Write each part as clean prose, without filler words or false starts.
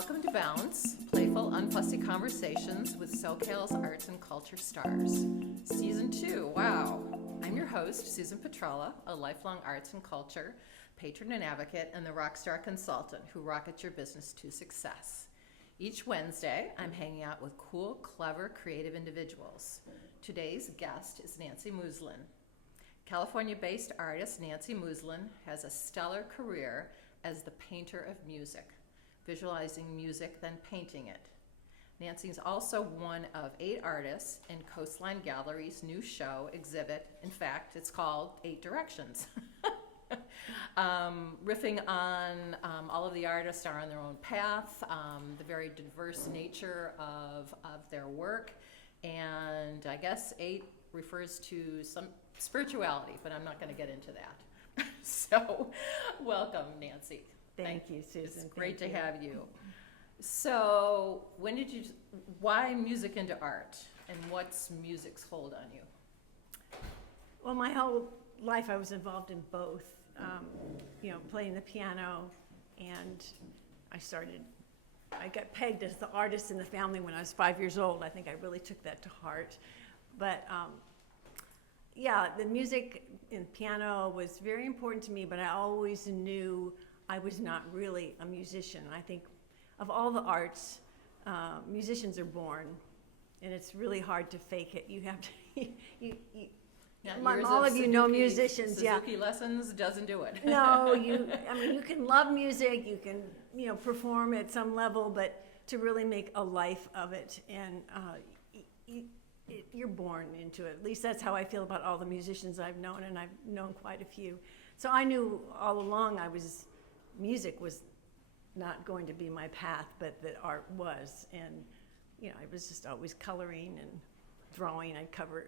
Welcome to Bounce, playful, unfussy conversations with SoCal's arts and culture stars. Season 2, wow. I'm your host, Susan Petrella, a lifelong arts and culture patron and advocate, and the rockstar consultant who rockets your business to success. Each Wednesday, I'm hanging out with cool, clever, creative individuals. Today's guest is Nancy Mooslin. California-based artist Nancy Mooslin has a stellar career as the painter of music, visualizing music, then painting it. Nancy is also one of 8 artists in Coastline Gallery's new show exhibit. In fact, it's called 8 Directions. Riffing on all of the artists are on their own path, the very diverse nature of their work, and I guess 8 refers to some spirituality, but I'm not going to get into that. So, welcome, Nancy. Thank you, Susan. It's great to have you. So, why music into art, and what's music's hold on you? Well, my whole life I was involved in both, playing the piano, and I got pegged as the artist in the family when I was 5 years old. I think I really took that to heart. But the music and piano was very important to me, but I always knew I was not really a musician. I think of all the arts, musicians are born, and it's really hard to fake it. You have to, all of you know musicians. Suzuki lessons doesn't do it. No, you can love music, you can, perform at some level, but to really make a life of it, and you're born into it. At least that's how I feel about all the musicians I've known, and I've known quite a few. So I knew all along music was not going to be my path, but that art was. And, I was just always coloring and drawing. I'd cover,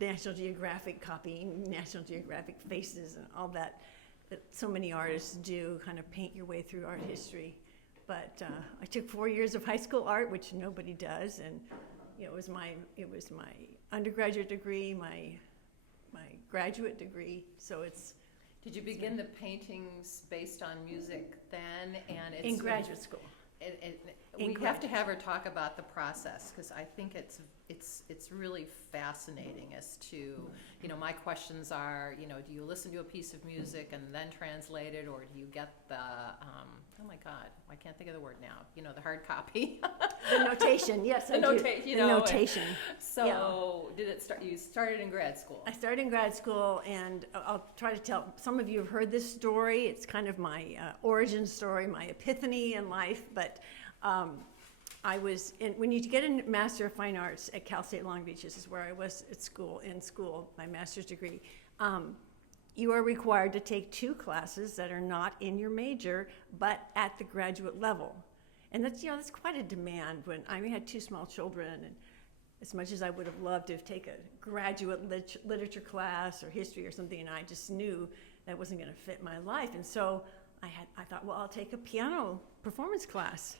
National Geographic, copying National Geographic faces and all that so many artists do, kind of paint your way through art history. But I took 4 years of high school art, which nobody does, and it was my undergraduate degree, my graduate degree. So it's. Did you begin the paintings based on music then? And it's in graduate school. We have to have her talk about the process, because I think it's really fascinating as to, my questions are, do you listen to a piece of music and then translate it, or do you get the, oh my God, I can't think of the word now, the hard copy. The notation, yes, the notation. So did it start, you started in grad school? I started in grad school, and I'll try to tell, some of you have heard this story. It's kind of my origin story, my epiphany in life, but when you get a Master of Fine Arts at Cal State Long Beach, this is where I was in school, my master's degree, you are required to take 2 classes that are not in your major, but at the graduate level. And that's quite a demand when I had 2 small children, and as much as I would have loved to take a graduate literature class or history or something, and I just knew that wasn't going to fit my life. And so I thought, well, I'll take a piano performance class.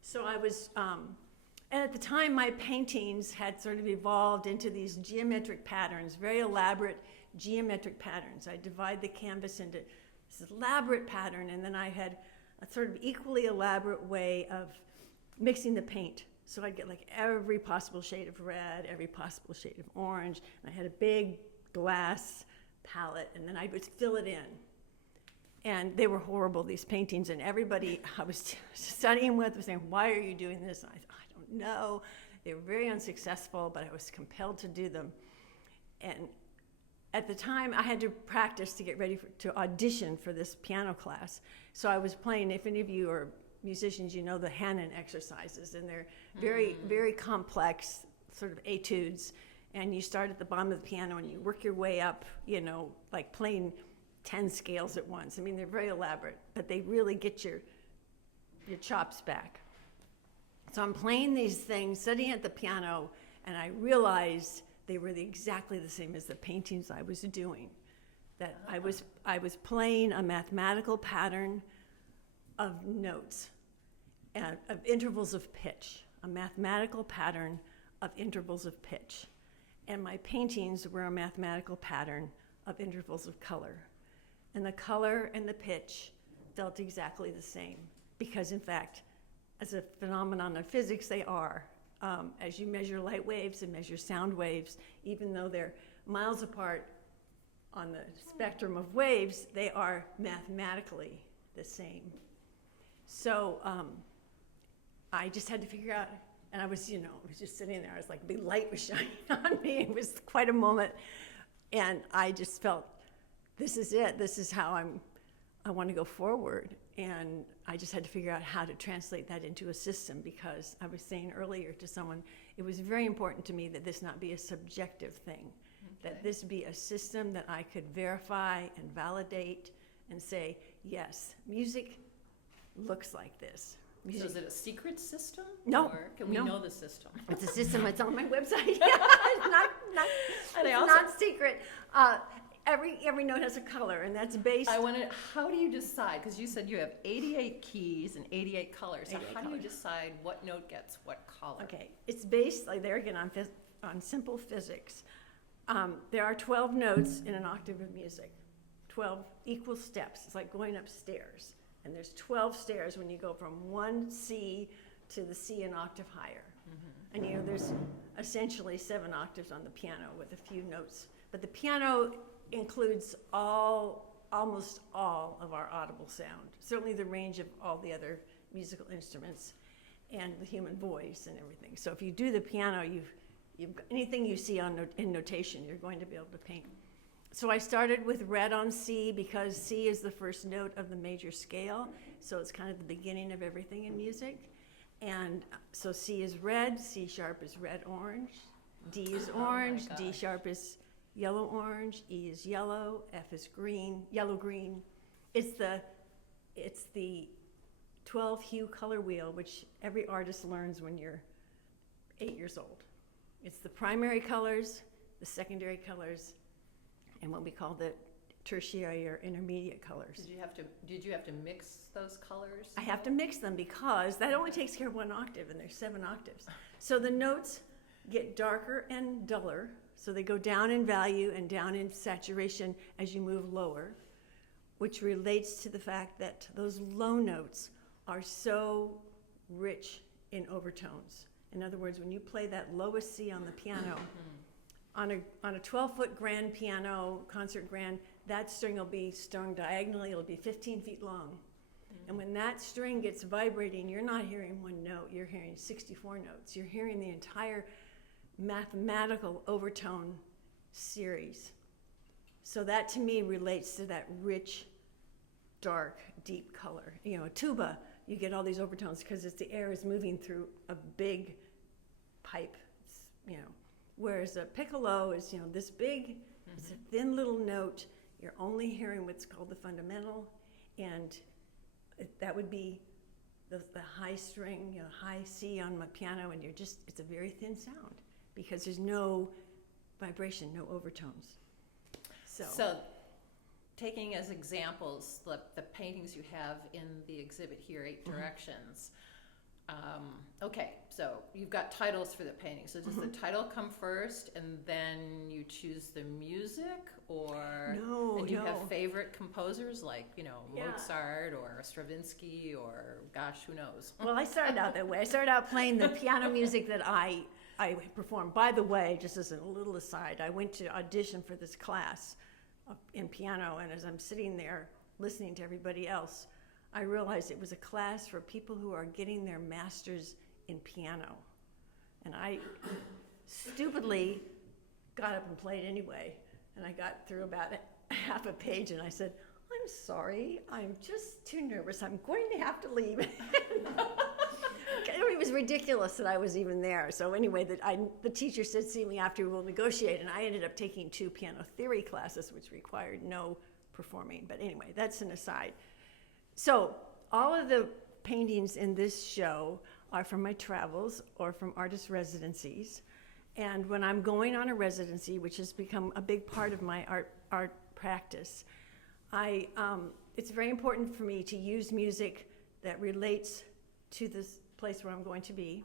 So I was, and at the time my paintings had sort of evolved into these geometric patterns, very elaborate geometric patterns. I divide the canvas into this elaborate pattern, and then I had a sort of equally elaborate way of mixing the paint. So I'd get like every possible shade of red, every possible shade of orange, and I had a big glass palette, and then I would fill it in. And they were horrible, these paintings, and everybody I was studying with was saying, why are you doing this? And I thought, I don't know. They were very unsuccessful, but I was compelled to do them. And at the time, I had to practice to get ready to audition for this piano class. So I was playing, if any of you are musicians, you know the Hanon exercises, and they're very, very complex sort of etudes. And you start at the bottom of the piano and you work your way up, like playing 10 scales at once. I mean, they're very elaborate, but they really get your chops back. So I'm playing these things, sitting at the piano, and I realized they were exactly the same as the paintings I was doing. That I was playing a mathematical pattern of notes, and of intervals of pitch, a mathematical pattern of intervals of pitch. And my paintings were a mathematical pattern of intervals of color. And the color and the pitch felt exactly the same. because in fact, as a phenomenon of physics, they are. As you measure light waves and measure sound waves, even though they're miles apart on the spectrum of waves, they are mathematically the same. So I just had to figure out, and I was just sitting there. I was like, a big light was shining on me. It was quite a moment. And I just felt, this is it. This is how I want to go forward. And I just had to figure out how to translate that into a system, because I was saying earlier to someone, it was very important to me that this not be a subjective thing, that this be a system that I could verify and validate and say, yes, music looks like this. Music. So is it a secret system? No. Or can we know the system? It's a system. It's on my website. It's not secret. Every note has a color, and that's based. How do you decide? Because you said you have 88 keys and 88 colors. So how do you decide what note gets what color? Okay, it's based, like there again, on simple physics. There are 12 notes in an octave of music, 12 equal steps. It's like going upstairs. And there's 12 stairs when you go from one C to the C an octave higher. Mm-hmm. And there's essentially 7 octaves on the piano with a few notes. But the piano includes almost all of our audible sound, certainly the range of all the other musical instruments and the human voice and everything. So if you do the piano, you've anything you see in notation, you're going to be able to paint. So I started with red on C because C is the first note of the major scale, so it's kind of the beginning of everything in music. And so C is red, C sharp is red-orange, D is orange, D sharp is yellow-orange, E is yellow, F is green, yellow-green. It's the 12-hue color wheel, which every artist learns when you're 8 years old. It's the primary colors, the secondary colors, and what we call the tertiary or intermediate colors. Did you have to mix those colors? I have to mix them because that only takes care of 1 octave, and there's 7 octaves. So the notes get darker and duller, so they go down in value and down in saturation as you move lower, which relates to the fact that those low notes are so rich in overtones. In other words, when you play that lowest C on the piano, on a 12-foot grand piano, concert grand, that string will be strung diagonally. It'll be 15 feet long. Mm-hmm. And when that string gets vibrating, you're not hearing 1 note. You're hearing 64 notes. You're hearing the entire mathematical overtone series. So that, to me, relates to that rich, dark, deep color. A tuba, you get all these overtones because the air is moving through a big pipe, Whereas a piccolo is, this big, it's a thin little note. You're only hearing what's called the fundamental, and that would be the high string, high C on my piano, and it's a very thin sound because there's no vibration, no overtones. So taking as examples the paintings you have in the exhibit here, 8 Directions. Okay, so you've got titles for the painting. So does the title come first and then you choose the music, or do you have favorite composers like, Mozart or Stravinsky or gosh, who knows? Well, I started out that way. I started out playing the piano music that I performed. By the way, just as a little aside, I went to audition for this class in piano, and as I'm sitting there listening to everybody else, I realized it was a class for people who are getting their master's in piano. And I stupidly got up and played anyway. And I got through about half a page, and I said, I'm sorry, I'm just too nervous. I'm going to have to leave. It was ridiculous that I was even there. So anyway, the teacher said, see me after, we'll negotiate. And I ended up taking 2 piano theory classes, which required no performing. But anyway, that's an aside. So all of the paintings in this show are from my travels or from artist residencies. And when I'm going on a residency, which has become a big part of my art practice, it's very important for me to use music that relates to this place where I'm going to be.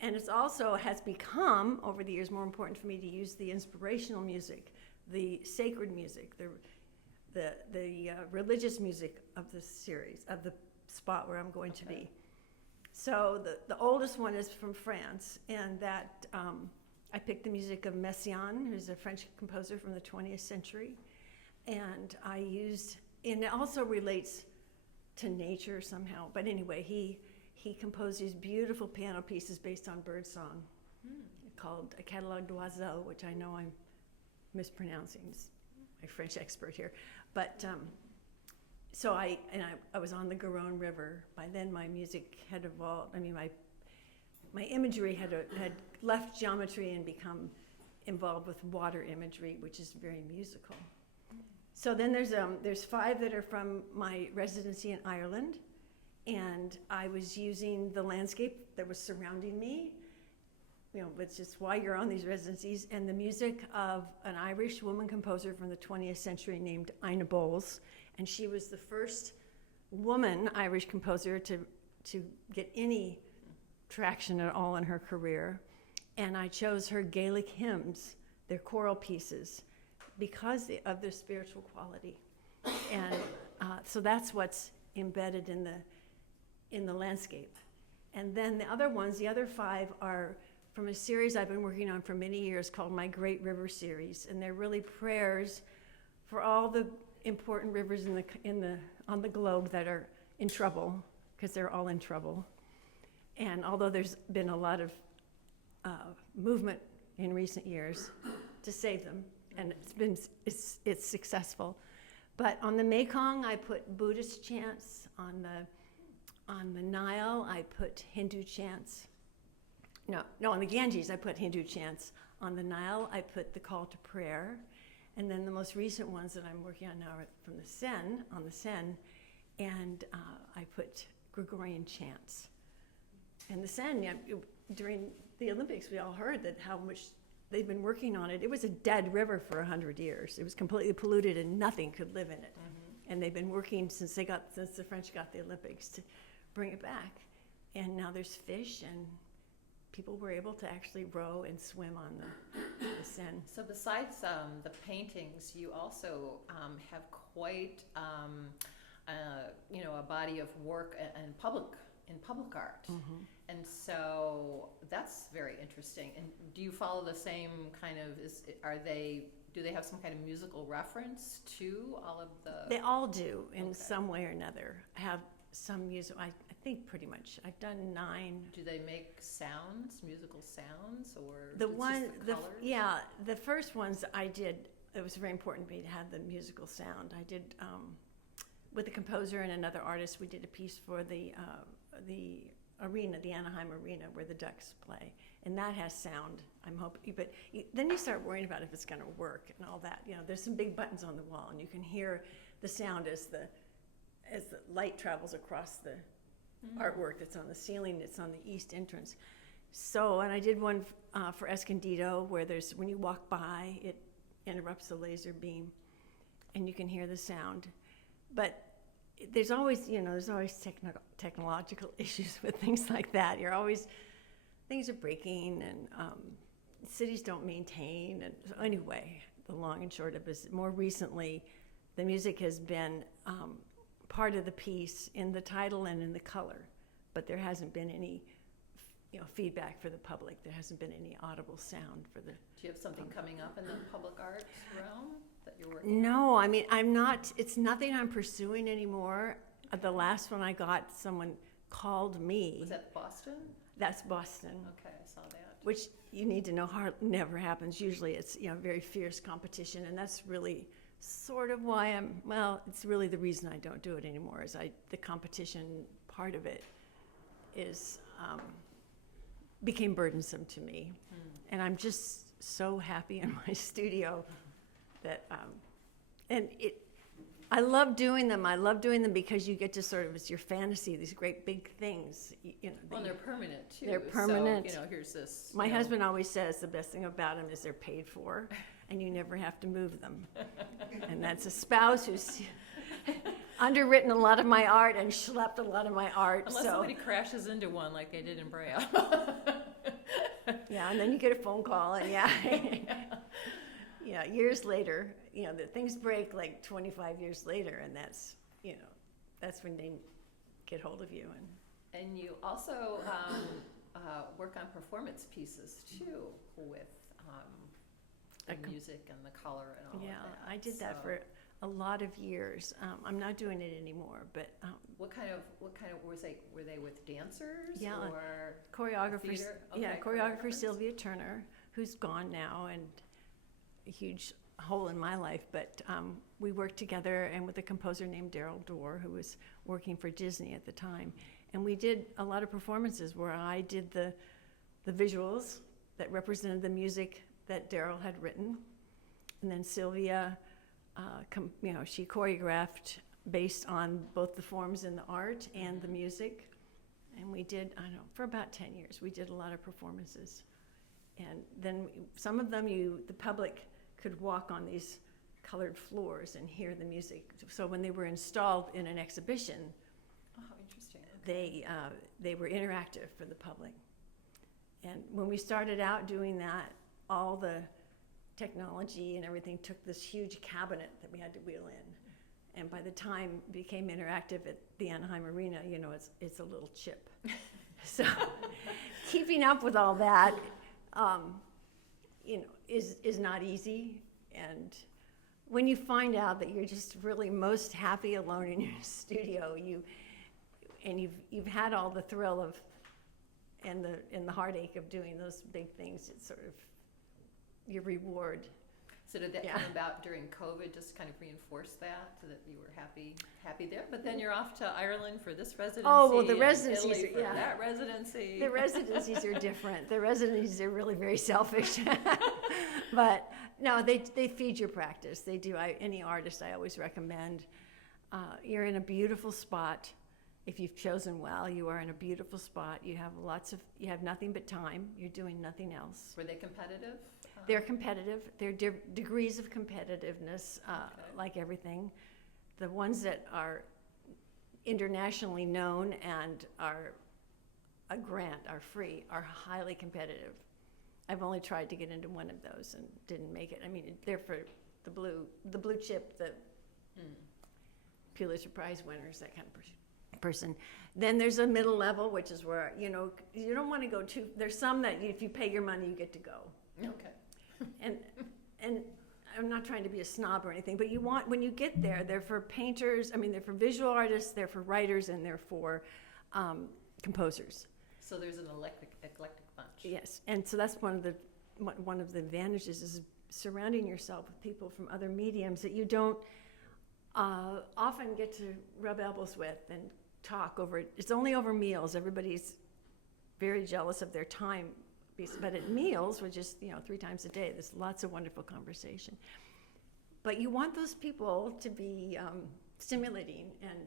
And it's also has become, over the years, more important for me to use the inspirational music, the sacred music, the religious music of the series, of the spot where I'm going to Okay. be. So the oldest one is from France, and that I picked the music of Messiaen, who's a French composer from the 20th century, and and it also relates to nature somehow. But anyway, he composed these beautiful piano pieces based on birdsong, called a Catalogue d'Oiseaux, which I know I'm mispronouncing. It's my French expert here, but. So I was on the Garonne River. By then, my music had evolved. I mean, my imagery had left geometry and become involved with water imagery, which is very musical. So then there's 5 that are from my residency in Ireland, and I was using the landscape that was surrounding me, which is why you're on these residencies, and the music of an Irish woman composer from the 20th century named Ina Bowles. And she was the first woman Irish composer to get any traction at all in her career. And I chose her Gaelic hymns, their choral pieces, because of their spiritual quality. And so that's what's embedded in the landscape. And then the other 5 are from a series I've been working on for many years called my Great River series. And they're really prayers for all the important rivers on the globe that are in trouble, because they're all in trouble. And although there's been a lot of movement in recent years to save them, and it's successful. But on the Mekong, I put Buddhist chants. On the Nile, I put Hindu chants. No, on the Ganges, I put Hindu chants. On the Nile, I put the call to prayer. And then the most recent ones that I'm working on now are from the Seine, and I put Gregorian chants. And the Seine, during the Olympics, we all heard that how much they've been working on it. It was a dead river for 100 years. It was completely polluted and nothing could live in it. Mm-hmm. And they've been working since the French got the Olympics to bring it back. And now there's fish, and people were able to actually row and swim on the Seine. So besides the paintings, you also have quite a body of work in public art. Mm-hmm. And so that's very interesting. And do you follow the same kind of, do they have some kind of musical reference to all of the? They all do in some way or another. Have some music, I think pretty much. I've done 9. Do they make sounds, musical sounds, or the first ones I did, it was very important to me to have the musical sound. I did, with a composer and another artist, we did a piece for the arena, the Anaheim Arena, where the Ducks play. And that has sound, I'm hoping. But then you start worrying about if it's going to work and all that. There's some big buttons on the wall, and you can hear the sound as the light travels across the artwork that's on the ceiling, that's on the east entrance. So, and I did one for Escondido, where when you walk by, it interrupts the laser beam, and you can hear the sound. But there's always technological issues with things like that. Things are breaking, and cities don't maintain. And so anyway, the long and short of it is, more recently, the music has been part of the piece in the title and in the color, but there hasn't been any feedback for the public. There hasn't been any audible sound for the. Do you have something coming up in the public arts realm that you're working on? No, I mean, I'm not. It's nothing I'm pursuing anymore. The last one I got, someone called me. Was that Boston? That's Boston. Okay, I saw that. Which you need to know never happens. Usually it's very fierce competition, and that's really sort of why it's really the reason I don't do it anymore. Is the competition part of it became burdensome to me, and I'm just so happy in my studio that I love doing them. I love doing them because you get to it's your fantasy, these great big things. Well, they're permanent too. They're permanent. So, here's this. My husband always says the best thing about them is they're paid for, and you never have to move them. And that's a spouse who's underwritten a lot of my art and schlepped a lot of my art. Unless somebody crashes into one like they did in Brea. Yeah, and then you get a phone call, and years later, the things break like 25 years later, and that's when they get hold of you. And you also work on performance pieces too, with the music and the color and all Yeah, of that. I did that for a lot of years. I'm not doing it anymore, but What kind of were they with dancers? Yeah, or choreographer. theater? Yeah, Okay, choreographer choreographers. Sylvia Turner, who's gone now, and a huge hole in my life. But we worked together, and with a composer named Daryl Dorr, who was working for Disney at the time, and we did a lot of performances where I did the visuals that represented the music that Daryl had written, and then Sylvia, she choreographed based on both the forms in the art and the music. And we did, I don't know, for about 10 years, we did a lot of performances. And then some of them, the public could walk on these colored floors and hear the music. So when they were installed in an exhibition, Interesting. they were interactive for the public. And when we started out doing that, all the technology and everything took this huge cabinet that we had to wheel in. And by the time it became interactive at the Anaheim Arena, it's a little chip. So keeping up with all that, is not easy. And when you find out that you're just really most happy alone in your studio, you've had all the thrill of and the heartache of doing those big things, it's sort of your reward. So did that come about during COVID, just kind of reinforce that, so that you were happy there? But then you're off to Ireland for this residency. Oh, well, the and residencies Italy are, for that residency. The residencies are different. The residencies are really very selfish. But no, they feed your practice. They do. Any artist I always recommend. You're in a beautiful spot. If you've chosen well, you are in a beautiful spot. You have nothing but time. You're doing nothing else. Were they competitive? They're competitive. They're degrees of competitiveness, like everything. The ones that are internationally known and are a grant, are free, are highly competitive. I've only tried to get into one of those and didn't make it. I mean, they're for the blue chip, the Pulitzer Prize winners, that kind of person. Then there's a middle level, which is where, you don't want to go too, there's some that if you pay your money, you get to go. Okay. And I'm not trying to be a snob or anything, but when you get there, they're for painters, they're for visual artists, they're for writers, and they're for composers. So there's an eclectic bunch. Yes, and so that's one of the advantages is surrounding yourself with people from other mediums that you don't often get to rub elbows with and talk over. It's only over meals. Everybody's very jealous of their time. But at meals, which is 3 times a day, there's lots of wonderful conversation. But you want those people to be stimulating and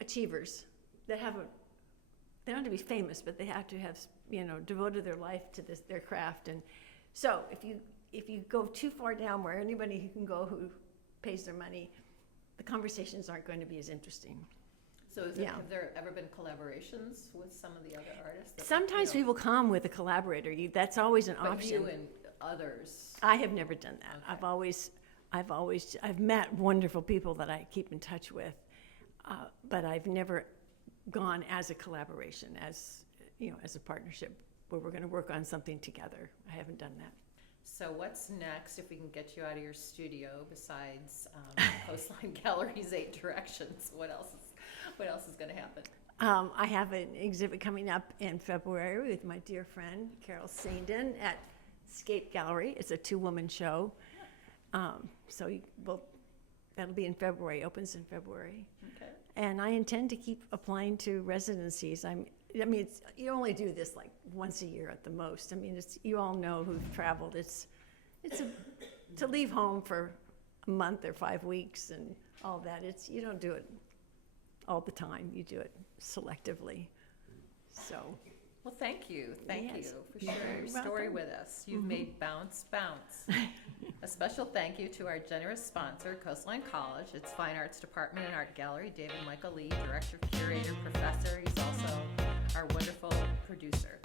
achievers that they don't have to be famous, but they have to have devoted their life to their craft. And so if you go too far down where anybody can go who pays their money, the conversations aren't going to be as interesting. So have there ever been collaborations with some of the other artists? Sometimes people come with a collaborator. That's always an option. But you and others. I have never done that. Okay. I've met wonderful people that I keep in touch with, but I've never gone as a collaboration, as a partnership where we're going to work on something together. I haven't done that. So what's next if we can get you out of your studio besides Coastline Gallery's 8 Directions? What else is going to happen? I have an exhibit coming up in February with my dear friend Carol Sandin at Scape Gallery. It's a 2-woman show. That'll be in February, opens in February. Okay. And I intend to keep applying to residencies. You only do this like once a year at the most. You all know who've traveled. To leave home for a month or 5 weeks and all that. You don't do it all the time. You do it selectively. So. Well, thank you for sharing your story with us. You've made Bounce Bounce. A special thank you to our generous sponsor, Coastline College, its Fine Arts Department and Art Gallery, David Michael Lee, Director, Curator, Professor. He's also our wonderful producer.